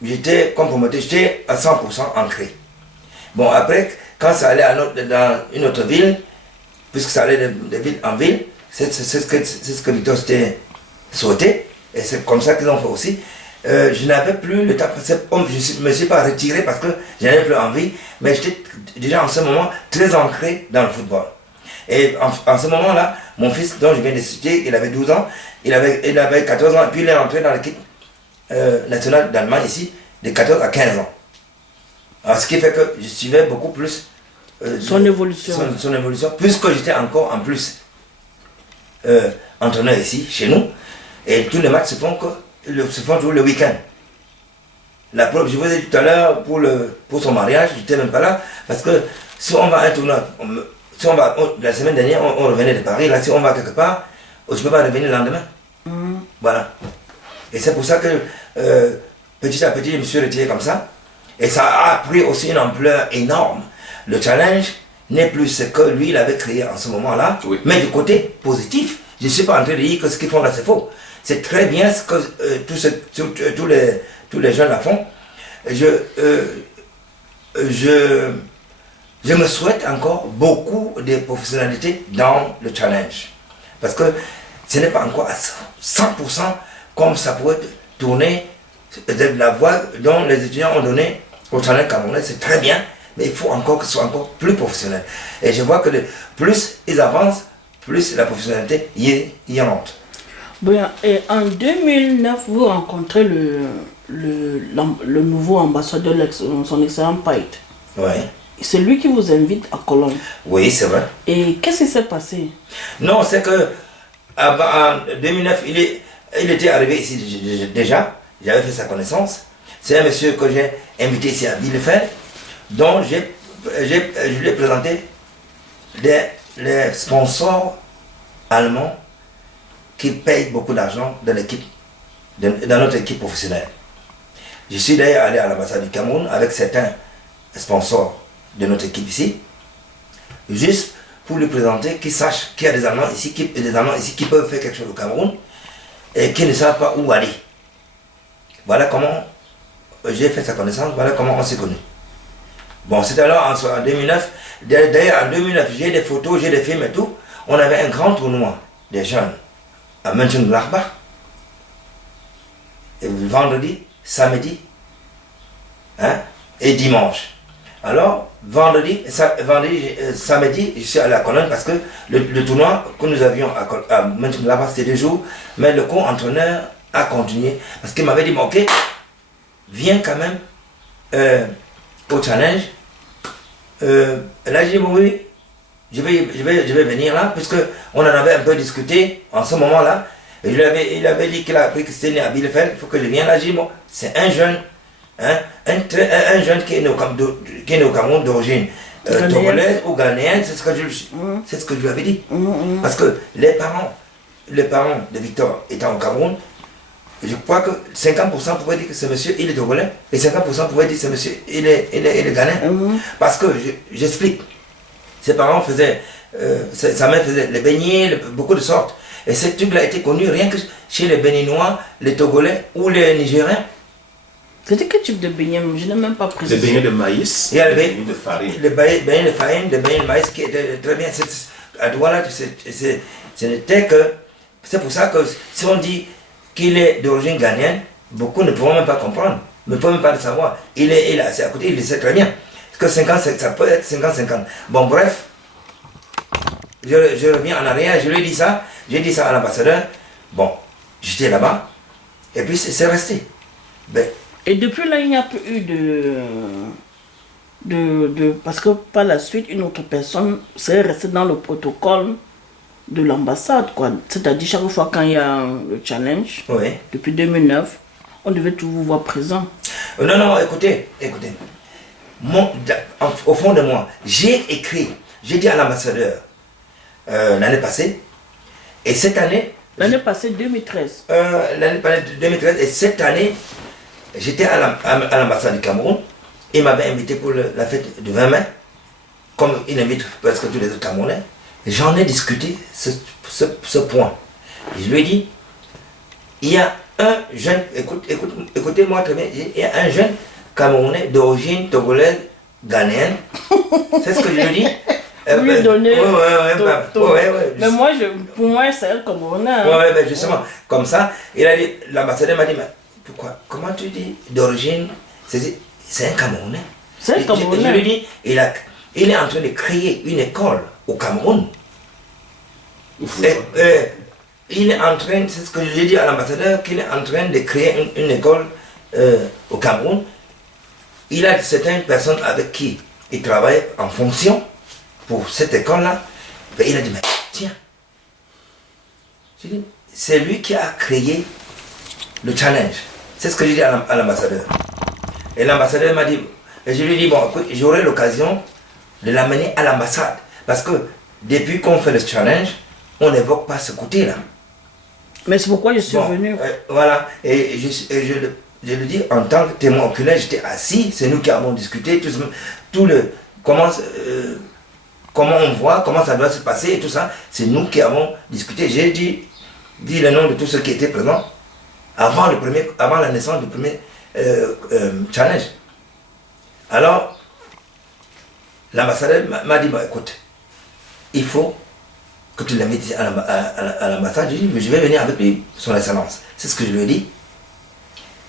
j'étais comme promoteur, j'étais à 100% ancré. Bon, après, quand ça allait dans une autre ville, puisque ça allait de ville en ville, c'est ce que Victor s'était souhaité, et c'est comme ça qu'ils ont fait aussi. Je n'avais plus le temps, je ne me suis pas retiré parce que je n'avais plus envie, mais j'étais déjà en ce moment très ancré dans le football. Et en ce moment-là, mon fils dont je viens de citer, il avait 12 ans, il avait 14 ans, et puis il est entré dans l'équipe nationale d'Allemagne ici, de 14 à 15 ans. Alors, ce qui fait que je suivais beaucoup plus son évolution. Son évolution, puisque j'étais encore en plus entraîneur ici, chez nous, et tous les matchs se font toujours le week-end. La preuve, je vous ai dit tout à l'heure, pour son mariage, je n'étais même pas là, parce que si on va à un tournoi, la semaine dernière, on revenait de Paris, là, si on va quelque part, je ne peux pas revenir le lendemain. Voilà. Et c'est pour ça que petit à petit, je me suis retiré comme ça, et ça a pris aussi une ampleur énorme. Le challenge n'est plus ce que lui il avait créé en ce moment-là, oui. Mais du côté positif, je ne suis pas en train de dire que ce qu'ils font là c'est faux. C'est très bien ce que tous les jeunes la font. Je me souhaite encore beaucoup de professionnalité dans le challenge. Parce que ce n'est pas encore à 100% comme ça pourrait tourner. La voie dont les étudiants ont donné au challenge camerounais, c'est très bien. Mais il faut encore que ce soit encore plus professionnel. Et je vois que plus ils avancent, plus la professionnalité y rentre. Bien, et en 2009, vous rencontrez le nouveau ambassadeur, son excellent Pait. Oui. C'est lui qui vous invite à Cologne. Oui, c'est vrai. Et qu'est-ce qui s'est passé? Non, c'est que en 2009, il était arrivé ici déjà. J'avais fait sa connaissance. C'est un monsieur que j'ai invité ici à Bielefeld, dont je lui ai présenté les sponsors allemands qui payent beaucoup d'argent dans notre équipe professionnelle. Je suis d'ailleurs allé à l'ambassade du Cameroun avec certains sponsors de notre équipe ici, juste pour lui présenter, qu'ils sachent qu'il y a des Allemands ici qui peuvent faire quelque chose au Cameroun et qui ne savent pas où aller. Voilà comment j'ai fait sa connaissance, voilà comment on s'est connus. Bon, c'est alors en 2009, d'ailleurs en 2009, j'ai des photos, j'ai des films et tout. On avait un grand tournoi des jeunes à Mönchengladbach. Vendredi, samedi et dimanche. Alors, vendredi, samedi, je suis allé à Cologne parce que le tournoi que nous avions à Mönchengladbach, c'était 2 jours, mais le co-entraîneur a continué parce qu'il m'avait dit, bon, ok, viens quand même au challenge. Là, j'ai dit, bon, oui, je vais venir là, puisque on en avait un peu discuté en ce moment-là. Et il avait dit qu'il a appris que c'était né à Bielefeld, il faut que je vienne là. J'ai dit, bon, c'est un jeune, un jeune qui est né au Cameroun d'origine togolaise ou ghanéenne, c'est ce que je lui avais dit. Parce que les parents de Victor étant au Cameroun, je crois que 50% pouvaient dire que ce monsieur, il est togolais, et 50% pouvaient dire que ce monsieur, il est ghanéen. Parce que, j'explique, ses parents faisaient, sa mère faisait les beignets, beaucoup de sortes. Et ce truc-là a été connu rien que chez les Béninois, les Togolais ou les Nigériens. C'était quel type de beignet? Je n'ai même pas Des précisé. beignets de maïs, Il y a des le beignets de farine. beignets de farine, des beignets de maïs qui étaient très bien. À Douala, ce n'était que. C'est pour ça que si on dit qu'il est d'origine ghanéenne, beaucoup ne pourront même pas comprendre, ne peuvent même pas le savoir. Il est assis à côté, il le sait très bien. Parce que 50, ça peut être 50-50. Bon, bref, je reviens en arrière, je lui ai dit ça, j'ai dit ça à l'ambassadeur. Bon, j'étais là-bas, et puis c'est resté. Ben, Et depuis là, il n'y a plus eu parce que par la suite, une autre personne serait restée dans le protocole de l'ambassade, quoi. C'est-à-dire, chaque fois quand il y a le challenge, oui. depuis 2009, on devait toujours vous voir présent. Non, écoutez. Au fond de moi, j'ai dit à l'ambassadeur l'année passée, et cette année... L'année passée, 2013. L'année passée, 2013, et cette année, j'étais à l'ambassade du Cameroun. Il m'avait invité pour la fête du 20 mai, comme il invite presque tous les autres Camerounais. J'en ai discuté ce point. Et je lui ai dit, il y a un jeune, écoutez-moi très bien, il y a un jeune Camerounais d'origine togolaise, ghanéenne. C'est ce que je lui ai dit. Lui donner. Ouais. Mais moi, pour moi, c'est un Camerounais. Hein. Ouais, ben justement, comme ça, il a dit, l'ambassadeur m'a dit, mais pourquoi, comment tu dis d'origine, c'est un Camerounais. C'est un Camerounais. Je lui dis, il est en train de créer une école au Cameroun. Il est en train, c'est ce que j'ai dit à l'ambassadeur, qu'il est en train de créer une école au Cameroun. Il a certaines personnes avec qui il travaille en fonction pour cette école-là. Il a dit, mais tiens, c'est lui qui a créé le challenge. C'est ce que j'ai dit à l'ambassadeur. Et l'ambassadeur m'a dit, et je lui ai dit, bon, écoute, j'aurai l'occasion de l'amener à l'ambassade. Parce que depuis qu'on fait le challenge, on n'évoque pas ce côté-là. Mais c'est pourquoi je suis venu. Voilà, et je le dis en tant que témoin oculaire, j'étais assis, c'est nous qui avons discuté, comment on voit, comment ça doit se passer et tout ça, c'est nous qui avons discuté. J'ai dit le nom de tous ceux qui étaient présents avant la naissance du premier challenge. Alors, l'ambassadeur m'a dit, bah, écoute, il faut que tu l'invites à l'ambassade. J'ai dit, mais je vais venir avec lui, son excellence. C'est ce que je lui ai dit.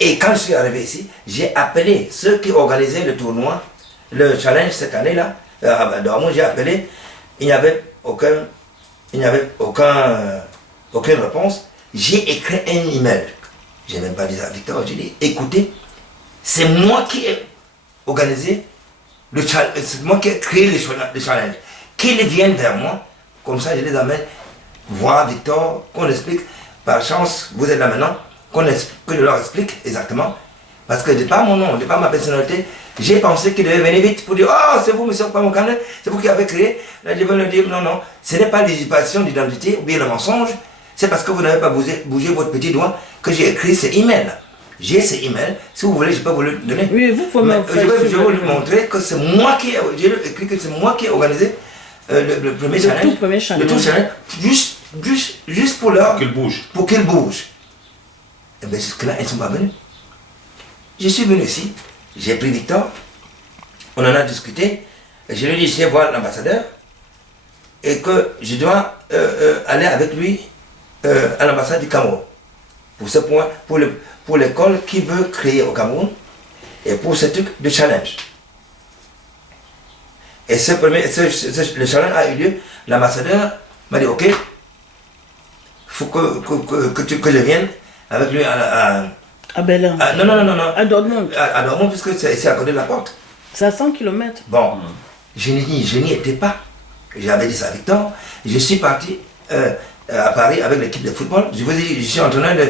Et quand je suis arrivé ici, j'ai appelé ceux qui organisaient le tournoi, le challenge cette année-là, j'ai appelé, il n'y avait aucune réponse. J'ai écrit un email. Je n'ai même pas dit ça à Victor, j'ai dit, écoutez, c'est moi qui ai organisé le challenge, c'est moi qui ai créé le challenge. Qu'ils viennent vers moi, comme ça je les amène voir Victor, qu'on explique, par chance, vous êtes là maintenant, que je leur explique exactement. Parce que de par mon nom, de par ma personnalité, j'ai pensé qu'il devait venir vite pour dire, oh, c'est vous, monsieur Pamokane, c'est vous qui avez créé. Là, je vais leur dire, non, ce n'est pas l'usurpation d'identité ou bien le mensonge, c'est parce que vous n'avez pas bougé votre petit doigt que j'ai écrit ce email. J'ai ce email, si vous voulez, je peux vous le donner. Oui, vous pouvez me faire. Je vais vous montrer que c'est moi qui ai organisé le premier challenge. Le tout premier challenge. Le tout challenge, juste pour leur. Pour qu'ils bougent. Et bien jusque-là, ils ne sont pas venus. Je suis venu ici, j'ai pris Victor, on en a discuté, et je lui ai dit, je vais voir l'ambassadeur, et que je dois aller avec lui à l'ambassade du Cameroun. Pour ce point, pour l'école qui veut créer au Cameroun, et pour ce truc de challenge. Et le challenge a eu lieu, l'ambassadeur m'a dit, ok, il faut que je vienne avec lui à Berlin. Non. À Dortmund. À Dortmund, puisque c'est à côté de la porte. C'est à 100 km. Bon, je n'y étais pas. J'avais dit ça à Victor. Je suis parti à Paris avec l'équipe de football. Je vous dis, je suis entraîneur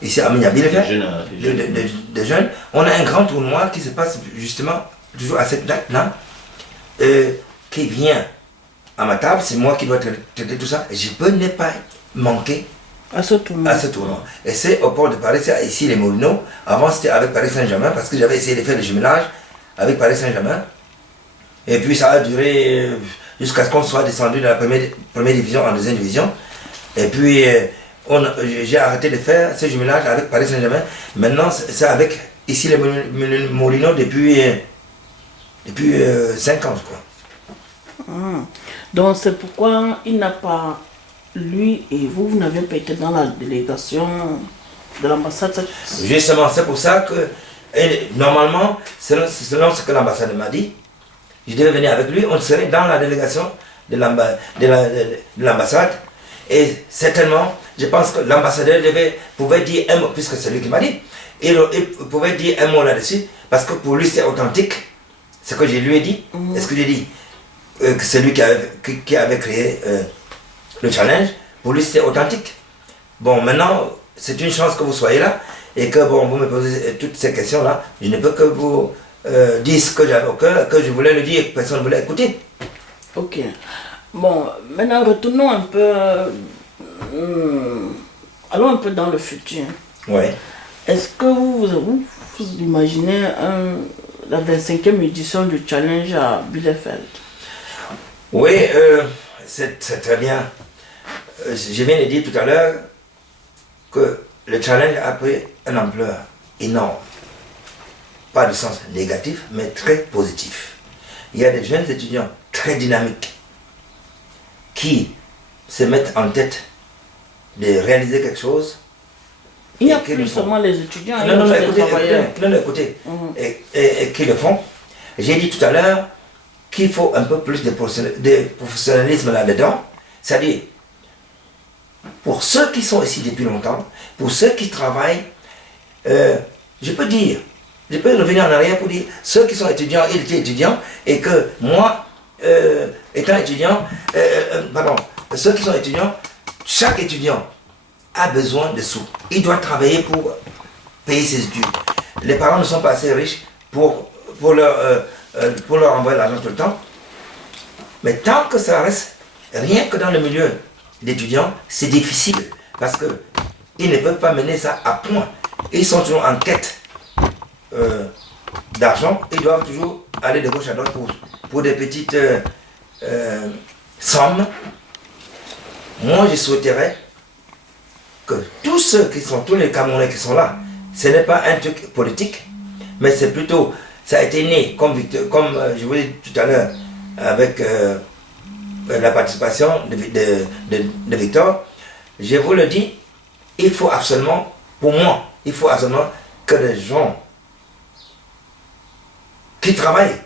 ici à Mignabillevert, de jeunes. On a un grand tournoi qui se passe justement toujours à cette date-là, qui vient à ma table. C'est moi qui dois traiter tout ça. Et je peux ne pas manquer à ce tournoi. Et c'est au port de Paris, c'est ici les Moulineaux. Avant c'était avec Paris Saint-Germain parce que j'avais essayé de faire le jumelage avec Paris Saint-Germain. Et puis ça a duré jusqu'à ce qu'on soit descendu de la première division en deuxième division. Et puis j'ai arrêté de faire ce jumelage avec Paris Saint-Germain. Maintenant, c'est avec ici les Moulineaux depuis 5 ans, je crois. Donc c'est pourquoi il n'a pas, lui et vous n'avez pas été dans la délégation de l'ambassade. Justement, c'est pour ça que, normalement, selon ce que l'ambassade m'a dit, je devais venir avec lui, on serait dans la délégation de l'ambassade. Et certainement, je pense que l'ambassadeur pouvait dire un mot, puisque c'est lui qui m'a dit, il pouvait dire un mot là-dessus, parce que pour lui c'est authentique, ce que je lui ai dit. Est-ce que j'ai dit que c'est lui qui avait créé le challenge, pour lui c'était authentique. Bon, maintenant, c'est une chance que vous soyez là, et que bon, vous me posez toutes ces questions-là, je ne peux que vous dire ce que j'avais au cœur, que je voulais le dire et que personne ne voulait écouter. Ok. Bon, maintenant retournons un peu, allons un peu dans le futur. Oui. Est-ce que vous imaginez la 25e édition du challenge à Bielefeld? Oui, c'est très bien. Je viens de dire tout à l'heure que le challenge a pris une ampleur énorme. Pas de sens négatif, mais très positif. Il y a des jeunes étudiants très dynamiques qui se mettent en tête de réaliser quelque chose. Il n'y a plus seulement les étudiants, il y a Non, aussi les écoutez, travailleurs. écoutez, et qui le font. J'ai dit tout à l'heure qu'il faut un peu plus de professionnalisme là-dedans. C'est-à-dire, pour ceux qui sont ici depuis longtemps, pour ceux qui travaillent, je peux revenir en arrière pour dire, ceux qui sont étudiants, ils étaient étudiants, et que moi, étant étudiant, ceux qui sont étudiants, chaque étudiant a besoin de sous. Il doit travailler pour payer ses études. Les parents ne sont pas assez riches pour leur envoyer l'argent tout le temps. Mais tant que ça reste, rien que dans le milieu d'étudiants, c'est difficile. Parce qu'ils ne peuvent pas mener ça à point. Ils sont toujours en quête d'argent. Ils doivent toujours aller de gauche à droite pour des petites sommes. Moi, je souhaiterais que tous les Camerounais qui sont là, ce n'est pas un truc politique, mais c'est plutôt, ça a été né, comme je vous l'ai dit tout à l'heure, avec la participation de Victor. Je vous le dis, il faut absolument, pour moi, il faut absolument que les gens qui travaillent,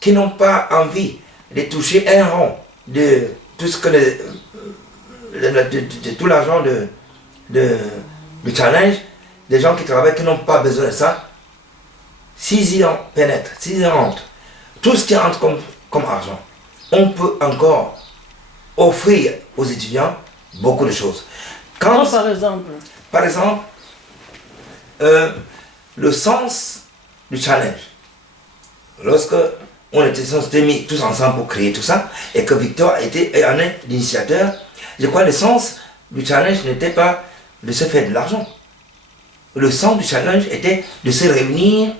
qui n'ont pas envie de toucher un rond de tout ce que de tout l'argent du challenge, des gens qui travaillent, qui n'ont pas besoin de ça, s'ils y pénètrent, s'ils y rentrent, tout ce qui rentre comme argent, on peut encore offrir aux étudiants beaucoup de choses. Par exemple, le sens du challenge. Lorsque on s'était mis tous ensemble pour créer tout ça, et que Victor était un initiateur, je crois que le sens du challenge n'était pas de se faire de l'argent. Le sens du challenge était de se réunir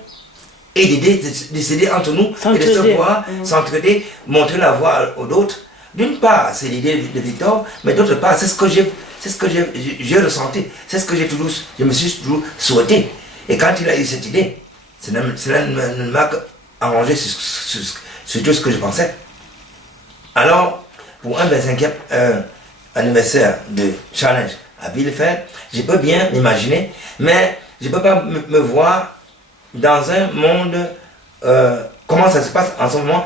et de s'aider entre nous, et de se voir, s'entraider, montrer la voie aux autres. D'une part, c'est l'idée de Victor, mais d'autre part, c'est ce que j'ai ressenti, c'est ce que je me suis toujours souhaité. Et quand il a eu cette idée, cela ne m'a arrangé sur tout ce que je pensais. Alors, pour un 25e anniversaire de challenge à Bielefeld, je peux bien m'imaginer, mais je ne peux pas me voir dans un monde, comment ça se passe en ce moment,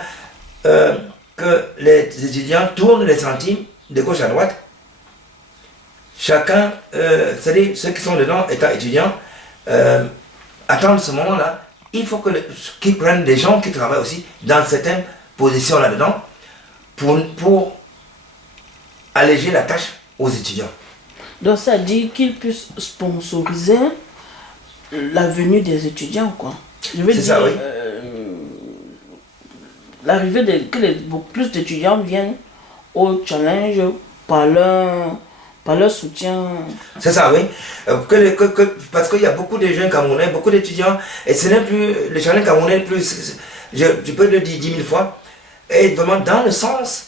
que les étudiants tournent les centimes de gauche à droite. Chacun, c'est-à-dire ceux qui sont dedans, étant étudiants, attendent ce moment-là. Il faut qu'ils prennent des gens qui travaillent aussi dans certaines positions là-dedans pour alléger la tâche aux étudiants. Donc ça dit qu'ils puissent sponsoriser la venue des étudiants, quoi. Je veux dire, ça, oui. L'arrivée beaucoup plus d'étudiants viennent au challenge par leur soutien. C'est ça, oui. Parce qu'il y a beaucoup de jeunes Camerounais, beaucoup d'étudiants, et ce n'est plus, le challenge camerounais, je peux le dire 10 000 fois, est vraiment dans le sens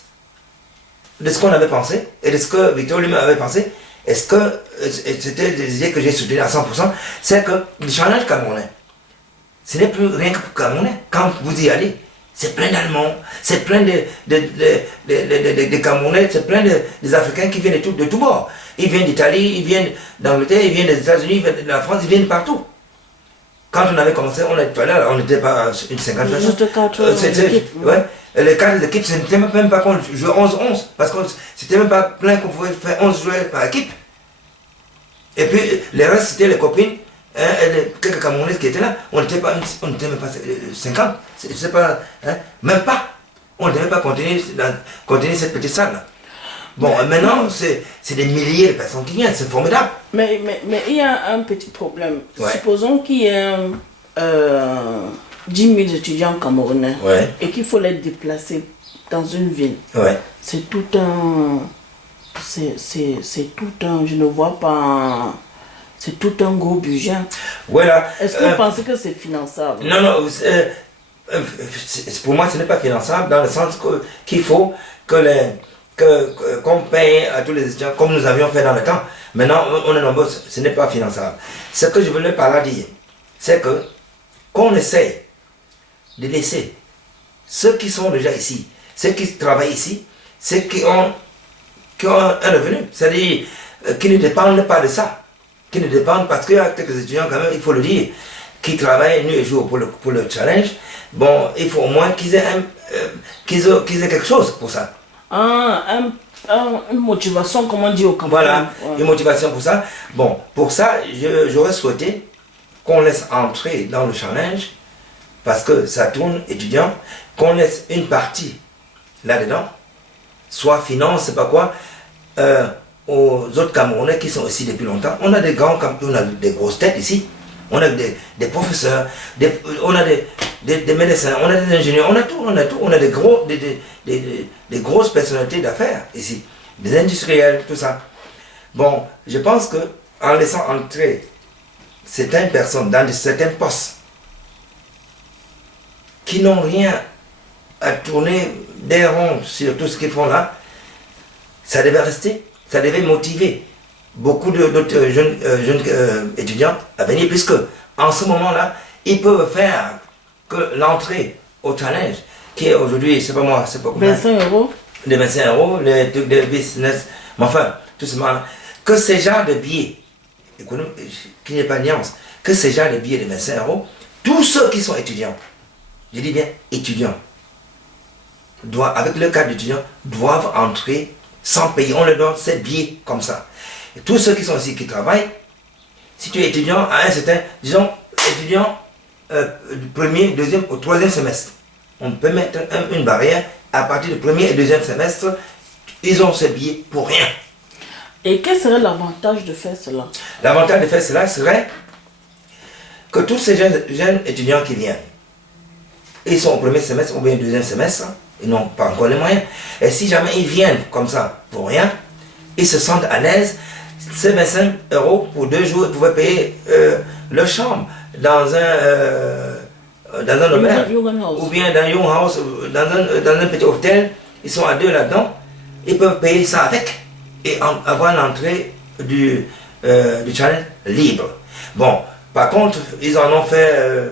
de ce qu'on avait pensé, et de ce que Victor lui-même avait pensé, est-ce que c'était des idées que j'ai soutenues à 100%, c'est que le challenge camerounais, ce n'est plus rien que pour Camerounais. Quand vous y allez, c'est plein d'Allemands, c'est plein de Camerounais, c'est plein des Africains qui viennent de tout bord. Ils viennent d'Italie, ils viennent d'Angleterre, ils viennent des États-Unis, ils viennent de la France, ils viennent de partout. Quand on avait commencé, on n'était pas une 50 personnes. Juste 4 équipes. Ouais. Les 4 équipes, ce n'était même pas qu'on jouait 11-11, parce que c'était même pas plein qu'on pouvait faire 11 joueurs par équipe. Et puis, les restes, c'était les copines, quelques Camerounais qui étaient là. On n'était même pas 50, c'est pas, même pas. On ne devait pas continuer cette petite salle-là. Bon, maintenant, c'est des milliers de personnes qui viennent, c'est formidable. Mais il y a un petit problème. Ouais. Supposons qu'il y ait 10 000 étudiants camerounais et qu'il faut les déplacer dans une ville. Ouais. C'est tout un... C'est tout un... Je ne vois pas... C'est tout un gros budget. Voilà. Est-ce que vous pensez que c'est finançable? Non, pour moi, ce n'est pas finançable dans le sens qu'il faut qu'on paye à tous les étudiants comme nous avions fait dans le temps. Maintenant, on est nombreux, ce n'est pas finançable. Ce que je voulais par là dire, c'est qu'on essaye de laisser ceux qui sont déjà ici, ceux qui travaillent ici, ceux qui ont un revenu, c'est-à-dire qui ne dépendent pas de ça, qui ne dépendent parce qu'il y a quelques étudiants quand même, il faut le dire, qui travaillent nuit et jour pour le challenge. Bon, il faut au moins qu'ils aient quelque chose pour ça. Une motivation, comme on dit au Cameroun. Voilà, une motivation pour ça. Bon, pour ça, j'aurais souhaité qu'on laisse entrer dans le challenge, parce que ça tourne étudiant, qu'on laisse une partie là-dedans, soit finance, c'est pas quoi, aux autres Camerounais qui sont ici depuis longtemps. On a des on a des grosses têtes ici. On a des professeurs, on a des médecins, on a des ingénieurs, on a tout, on a des grosses personnalités d'affaires ici, des industriels, tout ça. Bon, je pense que en laissant entrer certaines personnes dans certains postes qui n'ont rien à tourner des ronds sur tout ce qu'ils font là, ça devait rester, ça devait motiver beaucoup d'autres jeunes étudiants à venir, puisque en ce moment-là, ils peuvent faire que l'entrée au challenge, qui est aujourd'hui, c'est pas moi, c'est pas combien, 25 €. Les 25 €, les trucs de business, mais enfin, tout ce moment-là, que ces genres de billets, qu'il n'y ait pas de nuance, que ces genres de billets de 25 €, tous ceux qui sont étudiants, je dis bien étudiants, avec le cadre d'étudiants, doivent entrer sans payer. On leur donne ces billets comme ça. Et tous ceux qui sont ici, qui travaillent, si tu es étudiant à un certain, disons, étudiant du premier, deuxième ou troisième semestre, on peut mettre une barrière à partir du premier et deuxième semestre, ils ont ces billets pour rien. Et quel serait l'avantage de faire cela? L'avantage de faire cela serait que tous ces jeunes étudiants qui viennent, ils sont au premier semestre ou bien au deuxième semestre, ils n'ont pas encore les moyens. Et si jamais ils viennent comme ça pour rien, ils se sentent à l'aise. Ces 25 € pour 2 jours, ils pouvaient payer leur chambre dans un auberge, ou bien dans un Young House, dans un petit hôtel. Ils sont à 2 là-dedans. Ils peuvent payer ça avec et avoir l'entrée du challenge libre. Bon, par contre, ils en ont fait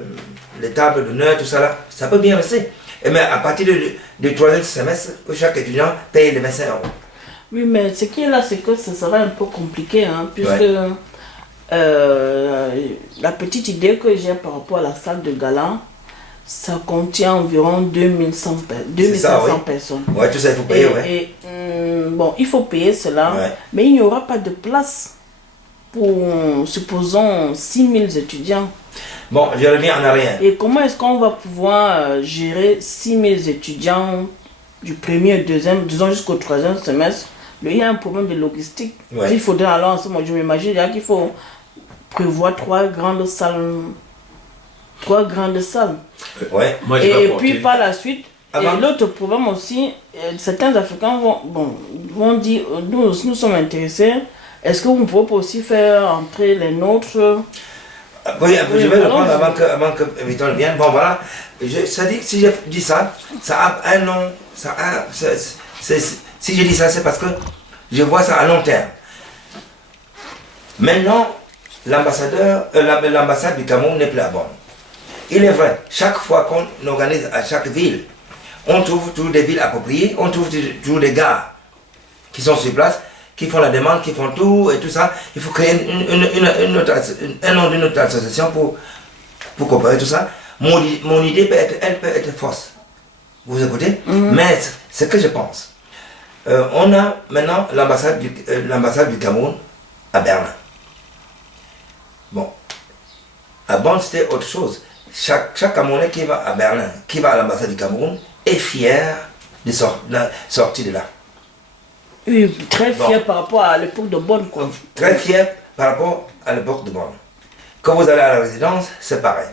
les tables d'honneur, tout ça là. Ça peut bien rester. Mais à partir du troisième semestre, que chaque étudiant paye les 25 €. Oui, mais ce qui est là, c'est que ça serait un peu compliqué, hein, puisque la petite idée que j'ai par rapport à la salle de gala, ça contient environ 2500 personnes. Ouais, tout ça, il faut payer, bon, il faut payer cela, mais il n'y aura pas de place pour, supposons, 6000 étudiants. Bon, je reviens en arrière. Et comment est-ce qu'on va pouvoir gérer 6000 étudiants du premier, deuxième, disons jusqu'au troisième semestre? Il y a un problème de logistique. Il faudrait alors, en ce moment, je m'imagine qu'il faut prévoir 3 grandes salles. Ouais. Moi, et puis par la suite, et l'autre problème aussi, certains Africains vont dire, nous aussi nous sommes intéressés, est-ce que vous pouvez pas aussi faire entrer les nôtres? Oui, je vais reprendre avant que Victor vienne. Bon, voilà. Ça dit que si je dis ça, ça a un nom. Si je dis ça, c'est parce que je vois ça à long terme. Maintenant, l'ambassade du Cameroun n'est plus à Bonn. Il est vrai, chaque fois qu'on organise à chaque ville, on trouve toujours des villes appropriées, on trouve toujours des gars qui sont sur place, qui font la demande, qui font tout et tout ça. Il faut créer un nom d'une autre association pour comparer tout ça. Mon idée peut être fausse. Vous écoutez? Mais ce que je pense, on a maintenant l'ambassade du Cameroun à Berlin. Bon, à Bonn c'était autre chose. Chaque Camerounais qui va à Berlin, qui va à l'ambassade du Cameroun, est fier de sortir de là. Oui, très fier par rapport à l'époque de Bonn, quoi. Très fier par rapport à l'époque de Bonn. Quand vous allez à la résidence, c'est pareil.